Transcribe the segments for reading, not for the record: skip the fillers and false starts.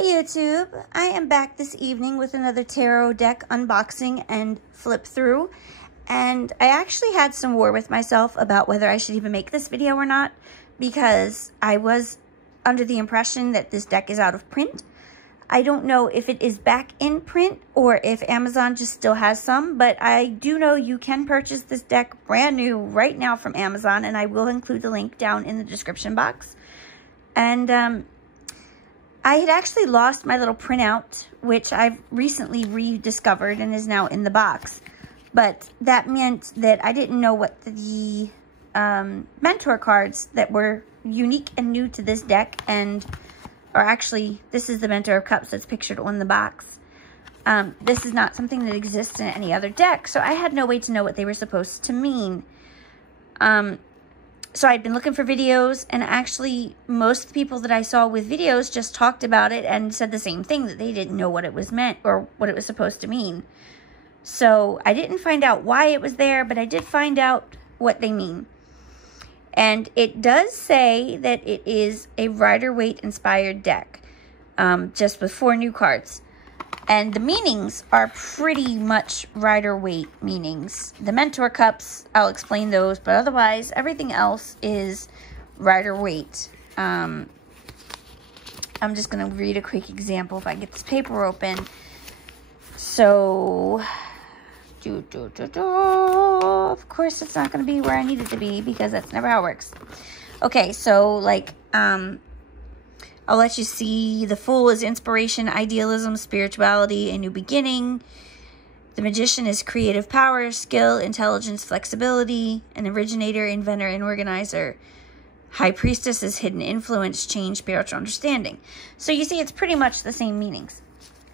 Hey YouTube, I am back this evening with another tarot deck unboxing and flip through, and I actually had some war with myself about whether I should even make this video or not, because I was under the impression that this deck is out of print. I don't know if it is back in print or if Amazon just still has some, but I do know you can purchase this deck brand new right now from Amazon, and I will include the link down in the description box. And I had actually lost my little printout, which I've recently rediscovered and is now in the box. But that meant that I didn't know what the mentor cards that were unique and new to this deck, and or actually, this is the Mentor of Cups that's pictured on the box. This is not something that exists in any other deck, so I had no way to know what they were supposed to mean. So I'd been looking for videos, and actually most of the people that I saw with videos just talked about it and said the same thing, that they didn't know what it was meant or what it was supposed to mean. So I didn't find out why it was there, but I did find out what they mean. And it does say that it is a Rider-Waite inspired deck, just with 4 new cards. And the meanings are pretty much Rider-Waite meanings. The Mentor Cups, I'll explain those, but otherwise, everything else is Rider-Waite. I'm just going to read a quick example if I get this paper open. So, of course, it's not going to be where I need it to be, because that's never how it works. Okay, so, like, I'll let you see the Fool is inspiration, idealism, spirituality, a new beginning. The Magician is creative power, skill, intelligence, flexibility, an originator, inventor, and organizer. High Priestess is hidden influence, change, spiritual understanding. So you see, it's pretty much the same meanings.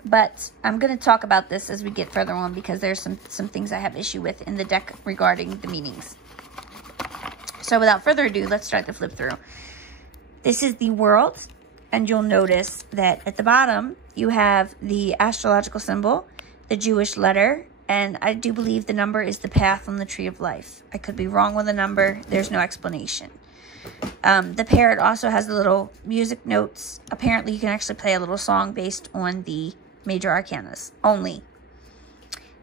But I'm going to talk about this as we get further on, because there's some things I have issue with in the deck regarding the meanings. So without further ado, let's start the flip through. This is the World. And you'll notice that at the bottom, you have the astrological symbol, the Jewish letter, and I do believe the number is the path on the tree of life. I could be wrong with the number. There's no explanation. The Parrott also has the little music notes. Apparently, you can actually play a little song based on the major arcanas only.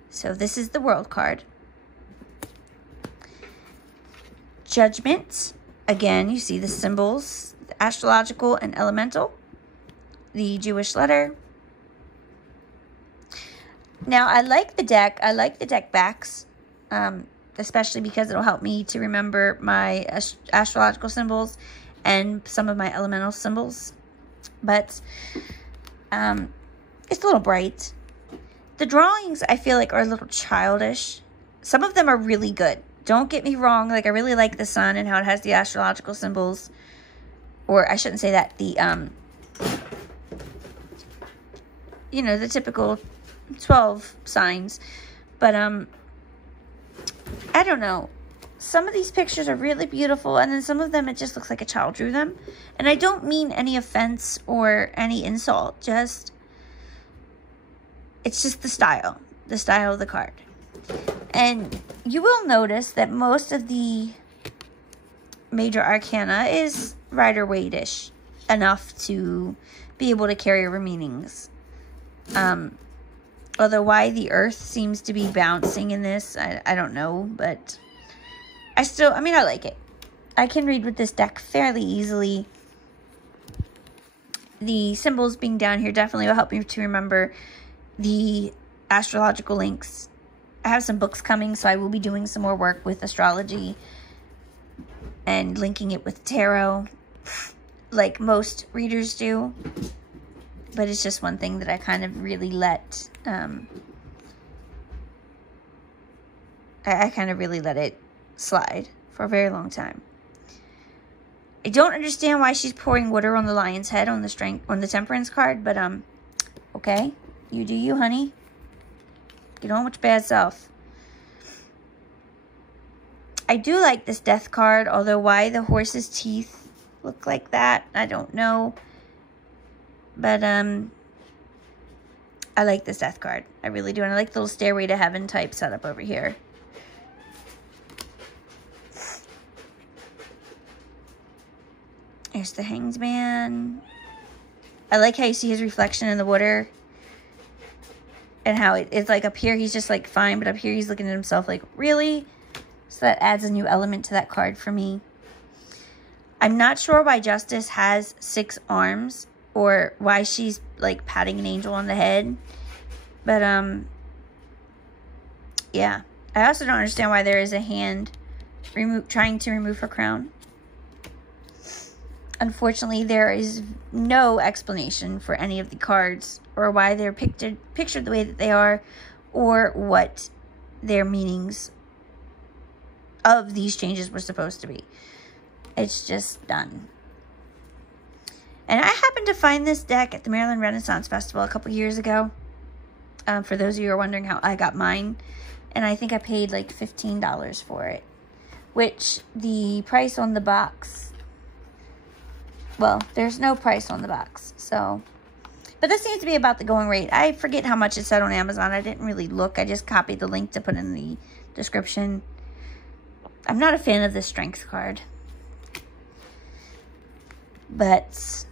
So this is the World card. Judgment. Again, you see the symbols. Astrological and elemental, the Jewish letter. Now, I like the deck. I like the deck backs, especially because it'll help me to remember my astrological symbols and some of my elemental symbols. But it's a little bright. The drawings, I feel like, are a little childish. Some of them are really good. Don't get me wrong. Like, I really like the sun and how it has the astrological symbols. Or I shouldn't say that, the, you know, the typical 12 signs. But, I don't know. Some of these pictures are really beautiful, and then some of them, it just looks like a child drew them. And I don't mean any offense or any insult. Just, it's just the style of the card. And you will notice that most of the major arcana is Rider-Waite-ish enough to be able to carry over meanings. Although why the earth seems to be bouncing in this, I don't know, but I mean, I like it. I can read with this deck fairly easily. The symbols being down here definitely will help me to remember the astrological links. I have some books coming, so I will be doing some more work with astrology and linking it with tarot, like most readers do. But it's just one thing that I kind of really let, I kind of really let it slide for a very long time. I don't understand why she's pouring water on the lion's head on the temperance card, but okay, you do you, honey. Get on with your bad self. I do like this death card, although why the horse's teeth look like that, I don't know. But, I like this death card. I really do. And I like the little Stairway to Heaven type setup over here. There's the Hanged Man. I like how you see his reflection in the water. And how it's like up here, he's just like fine. But up here, he's looking at himself like, really? So that adds a new element to that card for me. I'm not sure why Justice has 6 arms. Or why she's like patting an angel on the head. But, yeah. I also don't understand why there is a hand trying to remove her crown. Unfortunately, there is no explanation for any of the cards or why they're pictured the way that they are or what their meanings of these changes were supposed to be. It's just done. And I happened to find this deck at the Maryland Renaissance Festival a couple years ago. For those of you who are wondering how I got mine. And I think I paid like $15 for it. Which the price on the box... Well, there's no price on the box. So... But this seems to be about the going rate. I forget how much it said on Amazon. I didn't really look. I just copied the link to put in the description. I'm not a fan of the Strength card. But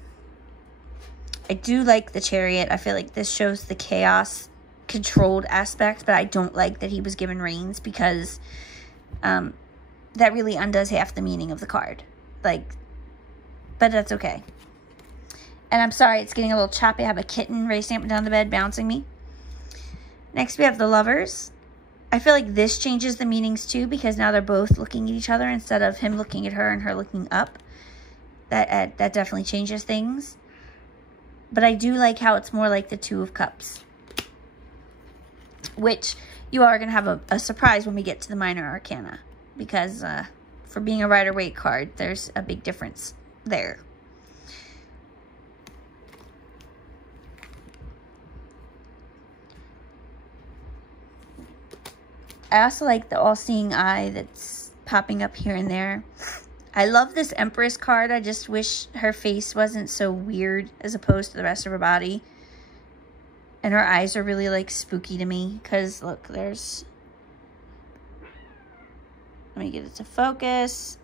I do like the Chariot. I feel like this shows the chaos controlled aspect. But I don't like that he was given reins because that really undoes half the meaning of the card. But that's okay. And I'm sorry, it's getting a little choppy. I have a kitten racing up and down the bed, bouncing me. Next, we have the Lovers. I feel like this changes the meanings too, because now they're both looking at each other instead of him looking at her and her looking up. That definitely changes things. But I do like how it's more like the Two of Cups. Which you are going to have a surprise when we get to the Minor Arcana. Because for being a Rider-Waite card, there's a big difference there. I also like the all-seeing eye that's popping up here and there. I love this Empress card. I just wish her face wasn't so weird as opposed to the rest of her body. And her eyes are really, like, spooky to me. Because, look, there's... Let me get it to focus.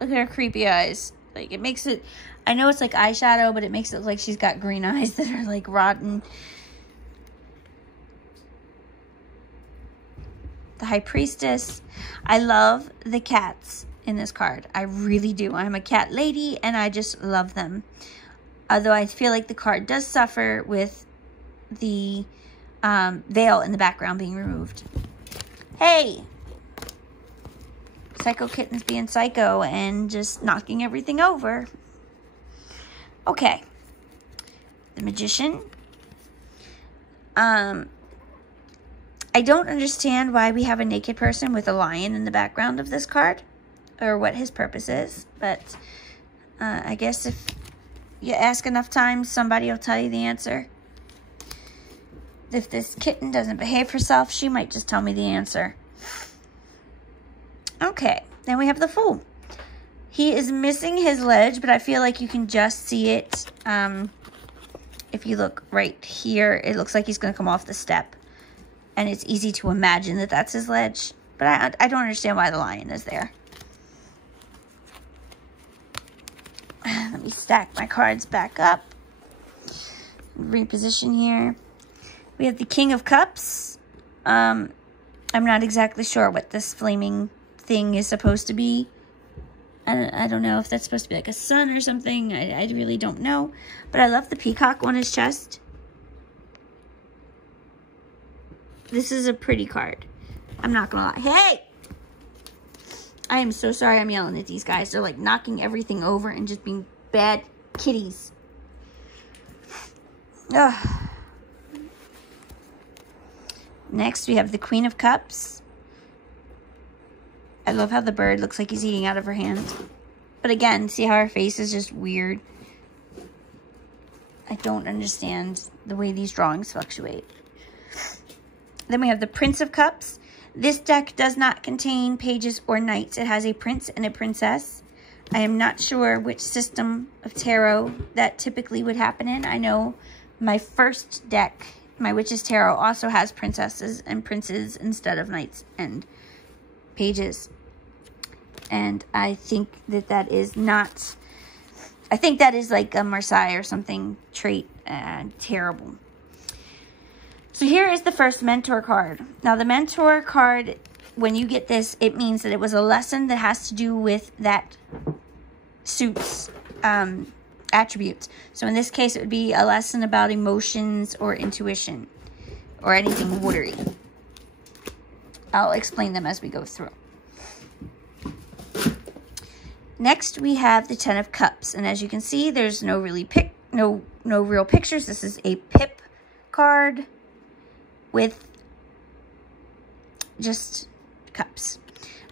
Look at her creepy eyes. Like, it makes it... I know it's like eyeshadow, but it makes it look like she's got green eyes that are, like, rotten. The High Priestess. I love the cats in this card. I really do. I'm a cat lady, and I just love them. Although I feel like the card does suffer with the veil in the background being removed. Hey! Psycho Kitten's being psycho and just knocking everything over. Okay. The Magician. I don't understand why we have a naked person with a lion in the background of this card. Or what his purpose is. But I guess if you ask enough times, somebody will tell you the answer. If this kitten doesn't behave herself, she might just tell me the answer. Okay, then we have the Fool. He is missing his ledge, but I feel like you can just see it. If you look right here, it looks like he's going to come off the step. And it's easy to imagine that that's his ledge. But I don't understand why the lion is there. Let me stack my cards back up. Reposition here. We have the King of Cups. I'm not exactly sure what this flaming thing is supposed to be. I don't know if that's supposed to be like a sun or something. I really don't know. But I love the peacock on his chest. This is a pretty card. I'm not gonna lie. Hey! I am so sorry I'm yelling at these guys. They're like knocking everything over and just being bad kitties. Ugh. Next, we have the Queen of Cups. I love how the bird looks like he's eating out of her hand. But again, see how her face is just weird? I don't understand the way these drawings fluctuate. Then we have the Prince of Cups. This deck does not contain pages or knights. It has a prince and a princess. I am not sure which system of tarot that typically would happen in. I know my first deck, my Witch's Tarot, also has princesses and princes instead of knights and pages. And I think that that is not I think that is like a Marseille or something trait. Terrible. So here is the first mentor card. Now the mentor card, when you get this, it means that it was a lesson that has to do with that suit's attributes. So in this case, it would be a lesson about emotions or intuition or anything watery. I'll explain them as we go through. Next, we have the Ten of Cups, and as you can see, there's no real pictures. This is a pip card with just cups.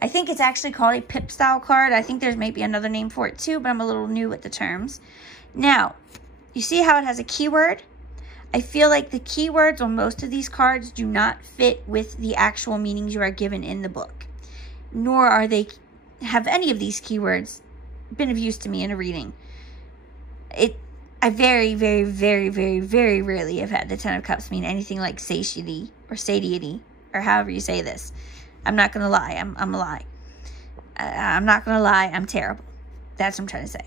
I think it's actually called a pip style card. I think there's maybe another name for it too, but I'm a little new at the terms. Now, you see how it has a keyword? I feel like the keywords on most of these cards do not fit with the actual meanings you are given in the book. Nor have any of these keywords been of use to me in a reading. I very, very, very, very, very rarely have had the Ten of Cups mean anything like satiety or satiety, or however you say this. I'm not going to lie. I'm a lie. I'm not going to lie. I'm terrible. That's what I'm trying to say.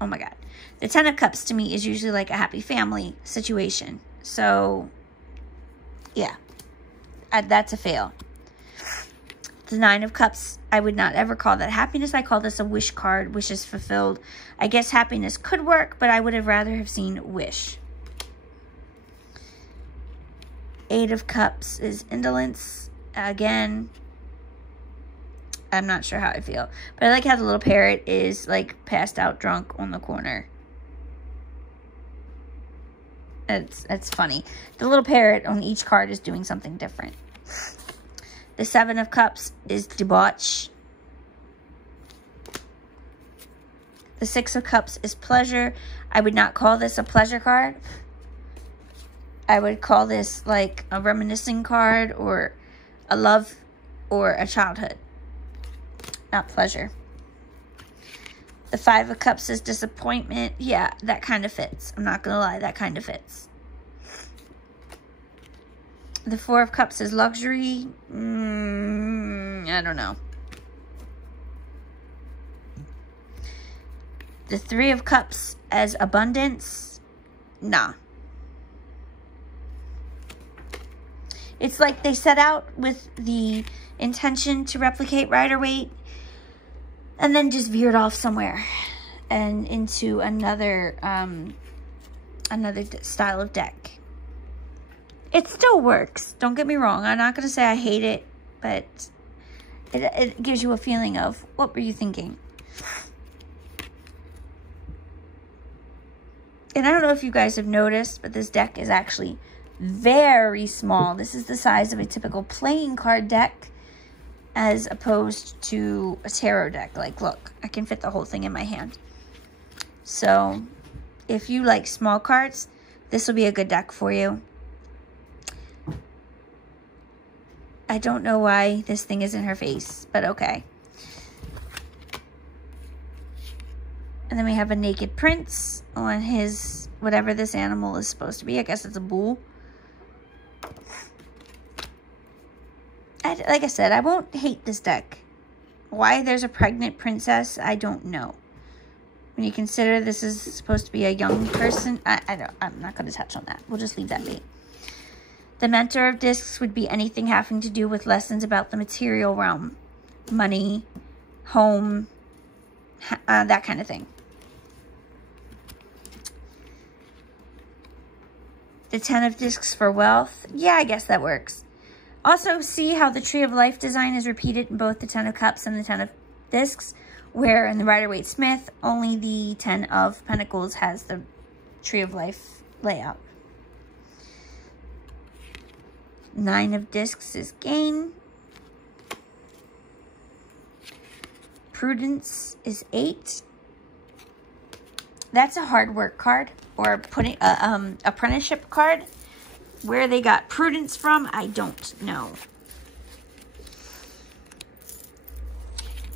Oh my God. The Ten of Cups to me is usually like a happy family situation. So, yeah. That's a fail. The Nine of Cups, I would not ever call that happiness. I call this a wish card. Wishes fulfilled. I guess happiness could work, but I would have rather have seen wish. Eight of Cups is indolence. Again, I'm not sure how I feel. But I like how the little parrot is like passed out drunk on the corner. It's funny. The little parrot on each card is doing something different. The Seven of Cups is debauch. The Six of Cups is pleasure. I would not call this a pleasure card. I would call this like a reminiscing card or a love or a childhood. Not pleasure. The Five of Cups is disappointment. Yeah, that kind of fits. I'm not going to lie, that kind of fits. The Four of Cups is luxury. I don't know. The Three of Cups as abundance. Nah. It's like they set out with the intention to replicate Rider-Waite and then just veered off somewhere and into another style of deck. It still works. Don't get me wrong. I'm not going to say I hate it, but it gives you a feeling of what were you thinking? And I don't know if you guys have noticed, but this deck is actually very small. This is the size of a typical playing card deck as opposed to a tarot deck. Like, look, I can fit the whole thing in my hand. So, if you like small cards, this will be a good deck for you. I don't know why this thing is in her face, but okay. And then we have a naked prince on his, whatever this animal is supposed to be. I guess it's a bull. Like I said, I won't hate this deck. Why there's a pregnant princess, I don't know. When you consider this is supposed to be a young person, I'm not going to touch on that. We'll just leave that be. The Mentor of Discs would be anything having to do with lessons about the material realm. Money, home, that kind of thing. The Ten of Discs for wealth. Yeah, I guess that works. Also, see how the Tree of Life design is repeated in both the Ten of Cups and the Ten of Discs, where in the Rider-Waite-Smith, only the Ten of Pentacles has the Tree of Life layout. Nine of Discs is gain. Prudence is 8. That's a hard work card, or putting apprenticeship card. Where they got prudence from, I don't know.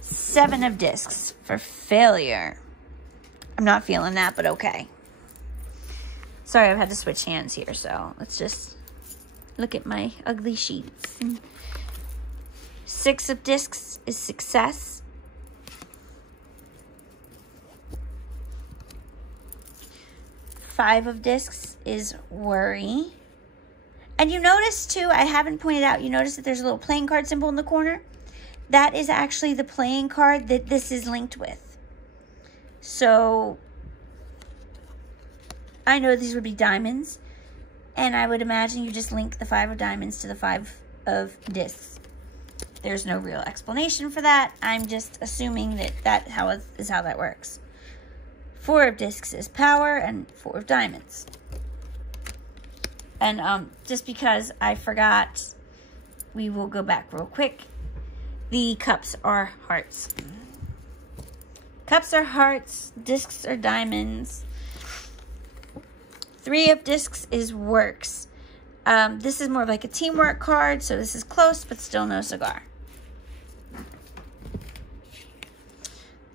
Seven of Discs for failure. I'm not feeling that, but okay. Sorry, I've had to switch hands here, so let's just look at my ugly sheets. Six of Discs is success. Five of Discs is worry. And you notice too, I haven't pointed out, you notice that there's a little playing card symbol in the corner? That is actually the playing card that this is linked with. So, I know these would be diamonds. And I would imagine you just link the Five of Diamonds to the Five of Discs. There's no real explanation for that. I'm just assuming that is how that works. Four of Discs is power and Four of Diamonds. And just because I forgot, we will go back real quick. The cups are hearts. Cups are hearts. Discs are diamonds. Three of Discs is works. This is more of like a teamwork card, so this is close, but still no cigar.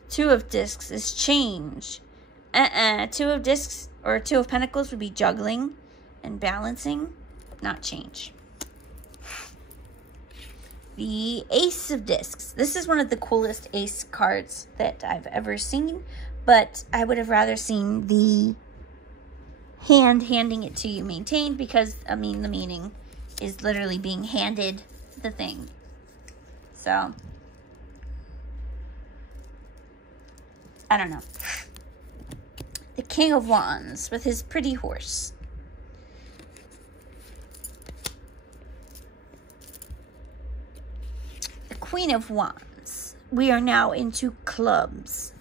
Two of Discs is change. Two of Discs, or Two of Pentacles would be juggling and balancing, not change. The Ace of Discs. This is one of the coolest ace cards that I've ever seen, but I would have rather seen the handing it to you maintained, because, I mean, the meaning is literally being handed the thing. So, I don't know. The King of Wands with his pretty horse. The Queen of Wands. We are now into clubs.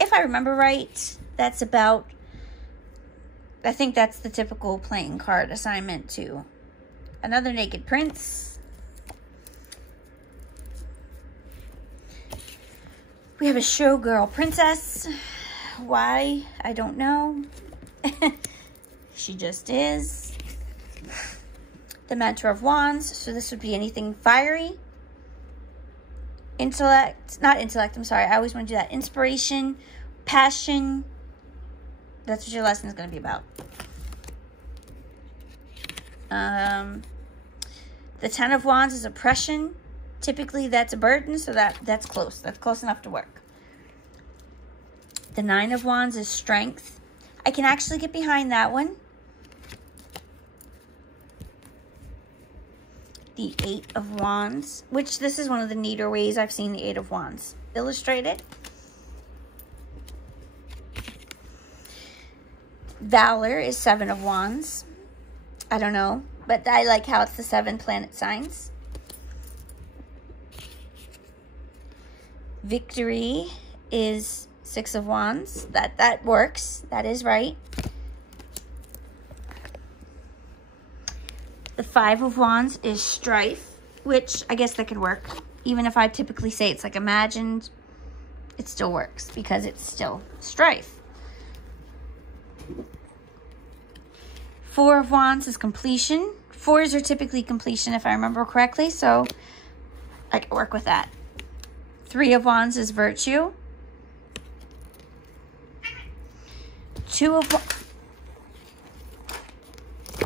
If I remember right, that's about, I think that's the typical playing card assignment too. Another Naked Prince. We have a Showgirl Princess. Why? I don't know. She just is. The Mentor of Wands. So this would be anything fiery. Intellect. Not intellect, I'm sorry. I always want to do that. Inspiration. Passion. That's what your lesson is going to be about. The Ten of Wands is oppression. Typically, that's a burden, so that's close. That's close enough to work. The Nine of Wands is strength. I can actually get behind that one. The Eight of Wands, which this is one of the neater ways I've seen the Eight of Wands illustrated. Valor is Seven of Wands. I don't know, but I like how it's the 7 planet signs. Victory is Six of Wands. That works. That is right. The Five of Wands is strife, which I guess that could work. Even if I typically say it's like imagined, it still works because it's still strife. Four of Wands is completion. Fours are typically completion if I remember correctly, so I can work with that. Three of Wands is virtue. Two of Wands.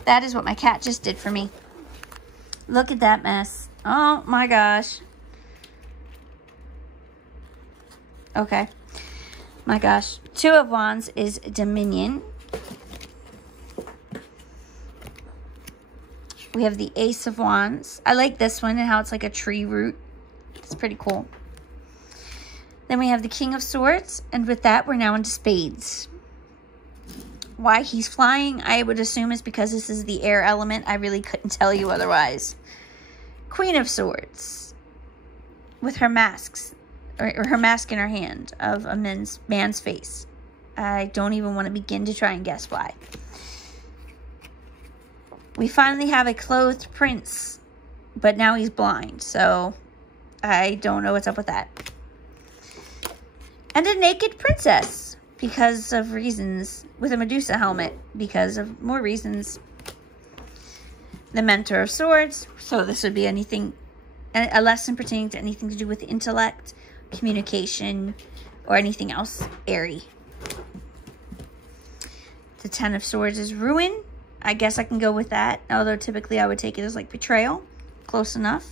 That is what my cat just did for me. Look at that mess. Oh my gosh. Okay. My gosh. Two of Wands is dominion. We have the Ace of Wands. I like this one and how it's like a tree root. It's pretty cool. Then we have the King of Swords. And with that, we're now into spades. Why he's flying, I would assume, is because this is the air element. I really couldn't tell you otherwise. Queen of Swords. With her masks. Or her mask in her hand of a man's face. I don't even want to begin to try and guess why. We finally have a clothed prince. But now he's blind. So I don't know what's up with that. And a naked princess. Because of reasons. With a Medusa helmet. Because of more reasons. The Mentor of Swords. So this would be anything. A lesson pertaining to anything to do with intellect. Communication. Or anything else airy. The Ten of Swords is ruin. I guess I can go with that. Although typically I would take it as like betrayal. Close enough.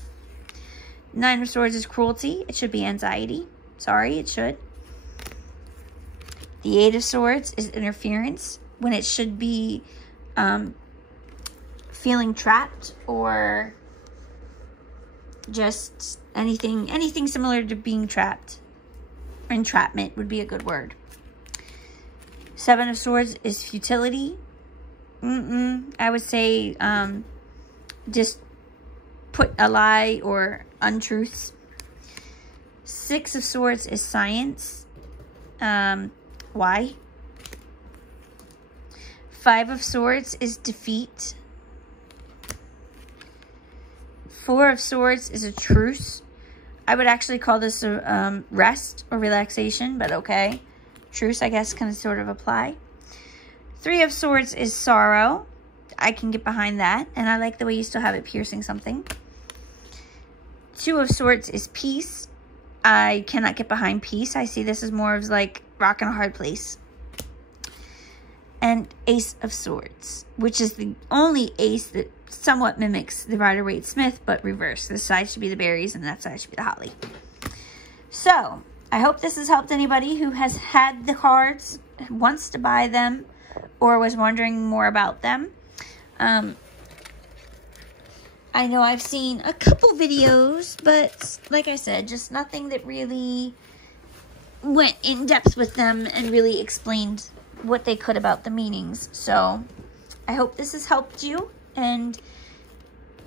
Nine of Swords is cruelty. It should be anxiety. Sorry, it should. The Eight of Swords is interference when it should be feeling trapped or just anything similar to being trapped. Entrapment would be a good word. Seven of Swords is futility. I would say just put a lie or untruths. Six of Swords is science. Why? Five of Swords is defeat. Four of Swords is a truce. I would actually call this a rest or relaxation, but okay. Truce, I guess, can sort of apply. Three of Swords is sorrow. I can get behind that, and I like the way you still have it piercing something. Two of Swords is peace. I cannot get behind peace. I see this as more of like rock in a hard place. And Ace of Swords, which is the only ace that somewhat mimics the Rider-Waite-Smith, but reverse. This side should be the berries, and that side should be the holly. So, I hope this has helped anybody who has had the cards, wants to buy them, or was wondering more about them. I know I've seen a couple videos, but like I said, just nothing that really went in depth with them and really explained what they could about the meanings. So I hope this has helped you, and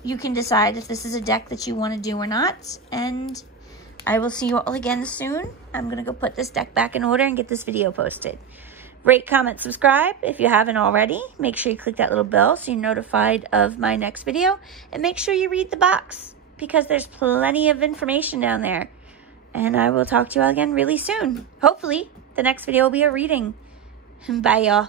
you can decide if this is a deck that you want to do or not. And I will see you all again soon. I'm going to go put this deck back in order and get this video posted. Rate, comment, subscribe if you haven't already. Make sure you click that little bell so you're notified of my next video. And make sure you read the box, because there's plenty of information down there. And I will talk to you all again really soon. Hopefully, the next video will be a reading. Bye, y'all.